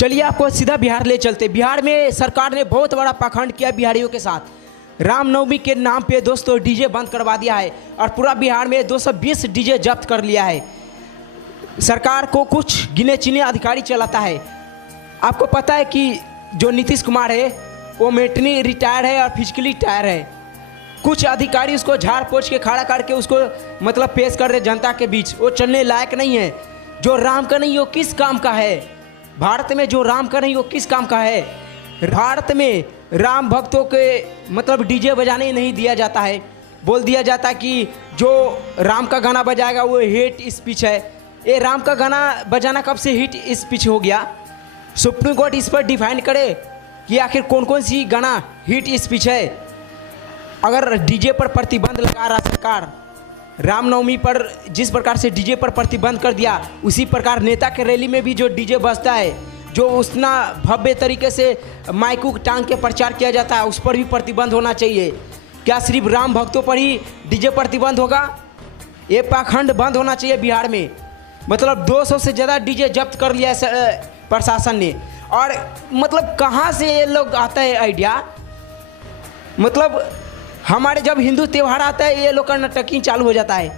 चलिए आपको सीधा बिहार ले चलते। बिहार में सरकार ने बहुत बड़ा पाखंड किया बिहारियों के साथ। रामनवमी के नाम पे दोस्तों डीजे बंद करवा दिया है और पूरा बिहार में 220 डीजे जब्त कर लिया है। सरकार को कुछ गिने चुने अधिकारी चलाता है। आपको पता है कि जो नीतीश कुमार है वो मेंटली रिटायर है और फिजिकली टायर है। कुछ अधिकारी उसको झाड़ पोछ के खड़ा करके उसको मतलब पेश कर रहे जनता के बीच। वो चलने लायक नहीं है। जो राम का नहीं वो किस काम का है? भारत में जो राम का नहीं वो किस काम का है? भारत में राम भक्तों के मतलब डीजे बजाने नहीं दिया जाता है। बोल दिया जाता है कि जो राम का गाना बजाएगा वो हेट स्पीच है। ये राम का गाना बजाना कब से हिट स्पीच हो गया? सुप्रीम कोर्ट इस पर डिफाइन करे कि आखिर कौन कौन सी गाना हिट स्पीच है। अगर डीजे पर प्रतिबंध लगा रहा सरकार, रामनवमी पर जिस प्रकार से डीजे पर प्रतिबंध कर दिया, उसी प्रकार नेता के रैली में भी जो डीजे बजता है, जो उतना भव्य तरीके से माइक टांग के प्रचार किया जाता है, उस पर भी प्रतिबंध होना चाहिए। क्या सिर्फ राम भक्तों पर ही डीजे प्रतिबंध होगा? ये पाखंड बंद होना चाहिए बिहार में। मतलब 200 से ज़्यादा डीजे जब्त कर लिया है प्रशासन ने। और मतलब कहाँ से ये लोग आता है आइडिया? मतलब हमारे जब हिंदू त्यौहार आता है ये लोग का नटकी चालू हो जाता है।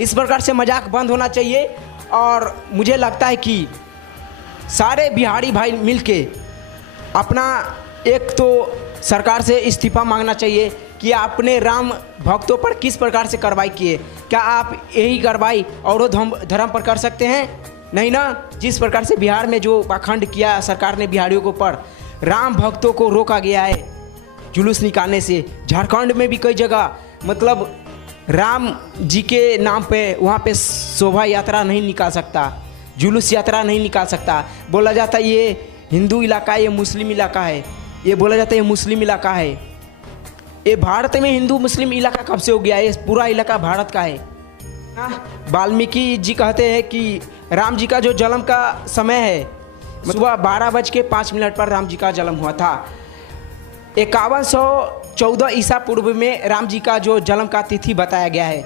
इस प्रकार से मजाक बंद होना चाहिए। और मुझे लगता है कि सारे बिहारी भाई मिलके अपना एक तो सरकार से इस्तीफा मांगना चाहिए कि आपने राम भक्तों पर किस प्रकार से कार्रवाई किए। क्या आप यही कार्रवाई और धर्म पर कर सकते हैं? नहीं ना। जिस प्रकार से बिहार में जो पाखंड किया सरकार ने बिहारियों के ऊपर, राम भक्तों को रोका गया है जुलूस निकालने से। झारखंड में भी कई जगह मतलब राम जी के नाम पे वहाँ पे शोभा यात्रा नहीं निकाल सकता, जुलूस यात्रा नहीं निकाल सकता। बोला जाता है ये हिंदू इलाका है, ये मुस्लिम इलाका है। ये बोला जाता है ये मुस्लिम इलाका है। ये भारत में हिंदू मुस्लिम इलाका कब से हो गया? ये पूरा इलाका भारत का है। वाल्मीकि जी कहते हैं कि राम जी का जो जन्म का समय है सुबह 12:05 पर राम जी का जन्म हुआ था। 5114 ईसा पूर्व में राम जी का जो जन्म का तिथि बताया गया है।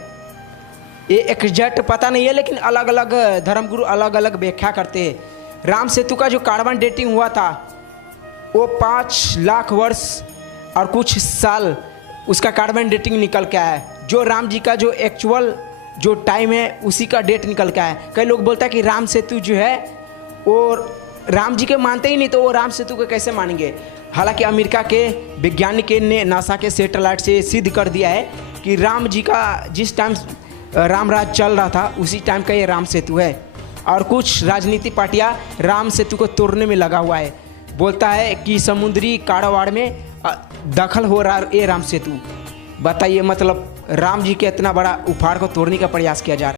ये एग्जैक्ट पता नहीं है, लेकिन अलग अलग धर्मगुरु अलग अलग व्याख्या करते हैं। राम सेतु का जो कार्बन डेटिंग हुआ था वो 5 लाख वर्ष और कुछ साल उसका कार्बन डेटिंग निकल के आया है। जो राम जी का जो एक्चुअल जो टाइम है उसी का डेट निकल के आया है। कई लोग बोलते हैं कि राम सेतु जो है वो राम जी के मानते ही नहीं, तो वो राम सेतु को कैसे मानेंगे? हालांकि अमेरिका के वैज्ञानिक ने नासा के सैटेलाइट से सिद्ध कर दिया है कि राम जी का जिस टाइम राम राज चल रहा था उसी टाइम का ये राम सेतु है। और कुछ राजनीतिक पार्टियां राम सेतु को तोड़ने में लगा हुआ है। बोलता है कि समुद्री कारोबार में दखल हो रहा ये राम सेतु। बताइए, मतलब राम जी के इतना बड़ा उपहार को तोड़ने का प्रयास किया जा रहा है।